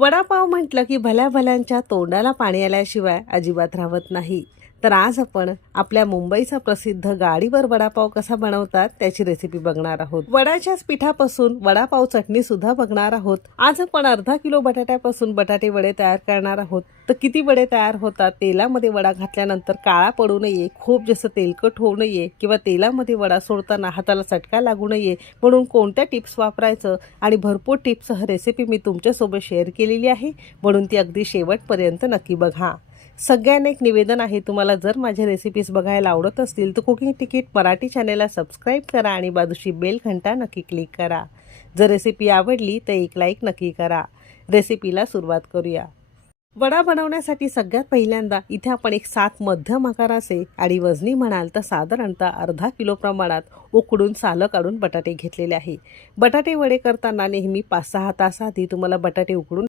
वडापाव म्हटलं की भल्या भल्यांच्या तोंडाला पाणी आल्याशिवाय अजिबात राहत नाही. तर आज आपण आपल्या मुंबईचा प्रसिद्ध गाडीवर वडापाव कसा बनवतात त्याची रेसिपी बघणार आहोत. वडाच्याच पिठापासून वडापाव चटणी सुद्धा बघणार आहोत. आज आपण अर्धा किलो बटाट्यापासून बटाटे वडे तयार करणार आहोत. तर किती वडे तयार होतात? तेलामध्ये वडा घातल्यानंतर काळा पडू नये, खूप जास्त तेलकट होऊ नये किंवा तेलामध्ये वडा सोडताना हाताला चटका लागू नये म्हणून कोणत्या टिप्स वापरायचं आणि भरपूर टिप्ससह रेसिपी मी तुमच्यासोबत शेअर केलेली आहे, म्हणून ती अगदी शेवटपर्यंत नक्की बघा. सगळ्यांना एक निवेदन आहे, तुम्हाला जर माझ्या रेसिपीज बघायला आवडत असतील तर कुकिंग तिकीट मराठी चॅनेलला सबस्क्राईब करा आणि बाजूची बेल घंटा नक्की क्लिक करा. जर रेसिपी आवडली तर एक लाईक नक्की करा. रेसिपीला सुरुवात करूया. वडा बनवण्यासाठी सगळ्यात पहिल्यांदा इथे आपण एक 7 मध्यम आकाराचे आणि वजनी म्हणाल तर साधारणतः अर्धा किलो प्रमाणात उकडून सालं काढून बटाटे घेतलेले आहे. बटाटे वडे करताना नेहमी 5-6 तास आधी तुम्हाला बटाटे उकडून